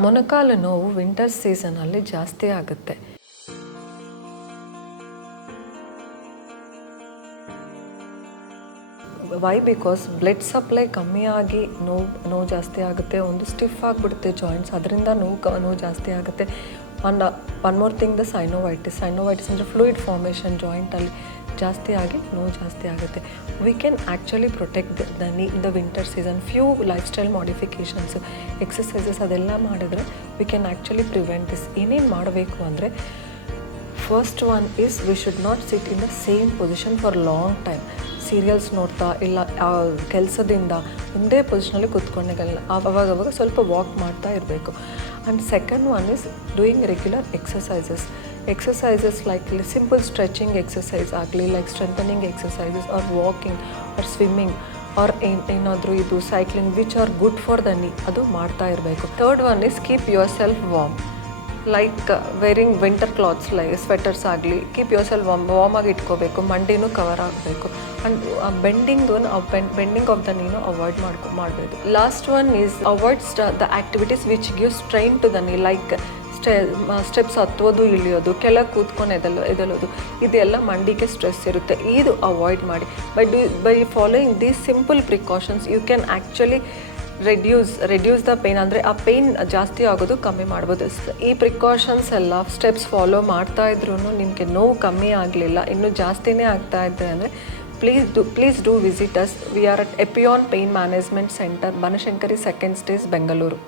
ಮೊಣಕಾಲು ನೋವು ವಿಂಟರ್ ಸೀಸನಲ್ಲಿ ಜಾಸ್ತಿ ಆಗುತ್ತೆ. ವೈ ಬಿಕಾಸ್ ಬ್ಲಡ್ ಸಪ್ಲೈ ಕಮ್ಮಿ ಆಗಿ ನೋವು ಜಾಸ್ತಿ ಆಗುತ್ತೆ. ಒಂದು ಸ್ಟಿಫ್ ಆಗಿಬಿಡುತ್ತೆ ಜಾಯಿಂಟ್ಸ್, ಅದರಿಂದ ನೋವು ಜಾಸ್ತಿ ಆಗುತ್ತೆ. ಒನ್ ಮೋರ್ ಥಿಂಗ್ ದ ಸೈನೋವೈಟಿಸ್ ಅಂದರೆ ಫ್ಲೂಯಿಡ್ ಫಾರ್ಮೇಷನ್ ಜಾಯಿಂಟಲ್ಲಿ ಜಾಸ್ತಿ ಆಗಿ ನೋವು ಜಾಸ್ತಿ ಆಗುತ್ತೆ. We can actually protect the ನೀ in the winter season. Few life style modifications, exercises ಅದೆಲ್ಲ ಮಾಡಿದ್ರೆ we can actually prevent this. ಏನೇನು ಮಾಡಬೇಕು ಅಂದರೆ, first one is we should not sit in the same position for long time. Serials ನೋಡ್ತಾ ಇಲ್ಲ ಕೆಲಸದಿಂದ ಒಂದೇ ಪೊಸಿಷನಲ್ಲಿ ಕೂತ್ಕೊಂಡಾಗಲ್ಲ, ಆವಾಗ ಸ್ವಲ್ಪ ವಾಕ್ ಮಾಡ್ತಾ ಇರಬೇಕು. And second one is doing regular exercises like simple stretching exercise ಆಗಲಿ, like strengthening exercises or walking or swimming or ಏನಾದರೂ ಇದು cycling which are good for the knee, ಅದು ಮಾಡ್ತಾ ಇರಬೇಕು. Third one is keep yourself warm, like wearing winter clothes like sweaters ಆಗಲಿ, keep yourself warm ಆಗಿ ಇಟ್ಕೋಬೇಕು. ಮಂಡಿನೂ cover ಆಗಬೇಕು. ಆ್ಯಂಡ್ ಬೆಂಡಿಂಗ್ ಆಫ್ ದ ನೀನು ಅವಾಯ್ಡ್ ಮಾಡಬೇಕು. Last one is avoid the activities which give strain to the knee, like steps ಹತ್ತೋದು ಇಳಿಯೋದು, ಕೆಳಗೆ ಕೂತ್ಕೊಂಡು ಎದಲೋದು, ಇದೆಲ್ಲ ಮಂಡಿಗೆ ಸ್ಟ್ರೆಸ್ ಇರುತ್ತೆ. ಇದು ಅವಾಯ್ಡ್ ಮಾಡಿ. By following these simple precautions you can actually reduce the pain. ಅಂದರೆ ಆ ಪೇನ್ ಜಾಸ್ತಿ ಆಗೋದು ಕಮ್ಮಿ ಮಾಡ್ಬೋದು. ಈ ಪ್ರಿಕಾಷನ್ಸ್ ಎಲ್ಲ ಸ್ಟೆಪ್ಸ್ ಫಾಲೋ ಮಾಡ್ತಾ ಇದ್ರೂ ನಿಮಗೆ ನೋವು ಕಮ್ಮಿ ಆಗಲಿಲ್ಲ, ಇನ್ನೂ ಜಾಸ್ತಿನೇ ಆಗ್ತಾ ಇದೆ ಅಂದರೆ please do visit us. We are at Epion pain management centre, Banashankari, 2nd stage, Bengaluru.